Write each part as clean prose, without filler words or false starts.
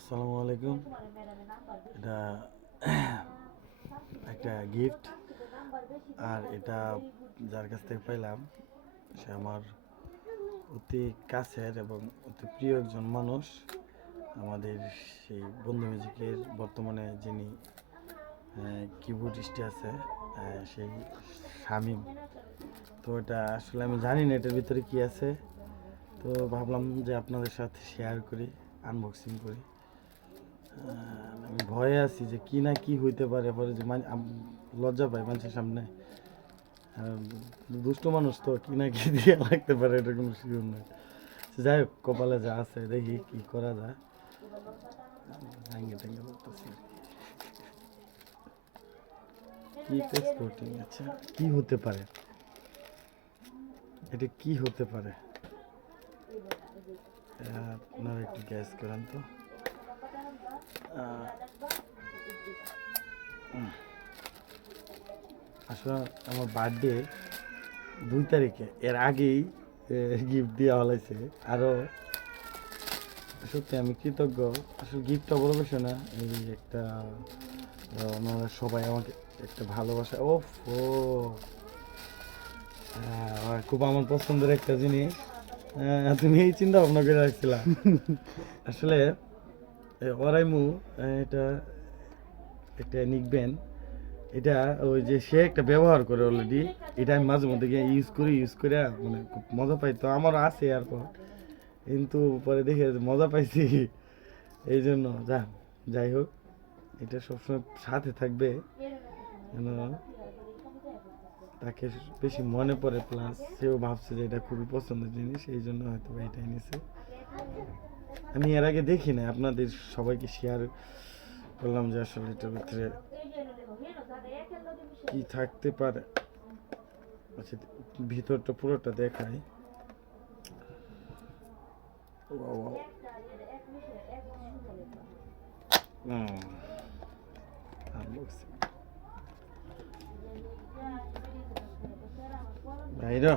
আসসালামু আলাইকুম। এটা একটা গিফট, আর এটা যার কাছ থেকে পাইলাম সে আমার অতি কাছের এবং অতি প্রিয় একজন মানুষ। আমাদের সেই বন্ধু মিউজিকের বর্তমানে যিনি কিবোর্ডিস্টে আছে, সেই শামীম। তো এটা আসলে আমি জানি না এটার ভিতরে কি আছে, তো ভাবলাম যে আপনাদের সাথে শেয়ার করি, আনবক্সিং করি। আমি ভয়ে আছি যে কি না কি হইতে পারে, পরে যে লজ্জা পাই মানুষের সামনে। দুষ্ট মানুষ তো কি না কি দিয়ে লাগতে পারে, এটা কোনো শিওর নয়। যাই হোক, কপালে যা আছে দেখি কি করা যায়। টেঙ্গে করতেছি কি টেস্ট করতে। আচ্ছা, কি হতে পারে এটা, কি হতে পারে আপনারা একটু গ্যাস করেন তো। আসলে আমার বার্থডে 2 তারিখে, এর আগেই গিফট দেওয়া হলাইছে। আরও সত্যি আমি কৃতজ্ঞ। আসলে গিফটটা বড় বিষয় না, এই একটা ওনারা সবাই আমাকে একটা ভালোবাসা। ওফ ও খুব আমার পছন্দের একটা জিনিস। তুমি এই চিন্তা ভাবনা করে রাখছিলাম আসলে ওরাইমু। এটা একটা নিকবেন, এটা ওই যে সে একটা ব্যবহার করে অলরেডি। এটা আমি মাঝে মধ্যে গিয়ে ইউজ করে মানে খুব মজা পাই। তো আমারও আছে এরপর, কিন্তু পরে দেখে মজা পাইছি এই জন্য। যাই হোক, এটা সবসময় সাথে থাকবে যেন তাকে বেশি মনে পড়ে, প্লাস সেও ভাবছে যে এটা খুবই পছন্দের জিনিস, এই জন্য হয়তো এটাই নিছে। আমি এর আগে দেখি না, আপনাদের সবাইকে শেয়ার করলাম যে আসলে এটার ভিতরে কি থাকতে পারে। আচ্ছা, ভিতরটা পুরোটা দেখাই। বাইরে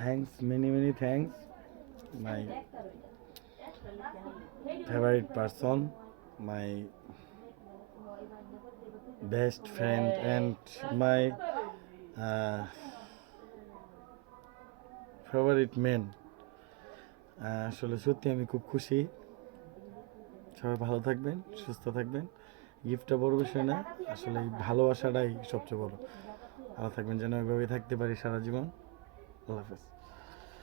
thanks, many thanks, my favorite person, my best friend and my favorite man. আসলে সত্যি আমি খুব খুশি। সবাই ভালো থাকবেন, সুস্থ থাকবেন। গিফটটা বড় বিষয় না, আসলে এই ভালোবাসাটাই সবচেয়ে বড়। ভালো থাকবেন, যেন ওইভাবেই থাকতে পারি সারা জীবন। আল্লাহ হাফেজ।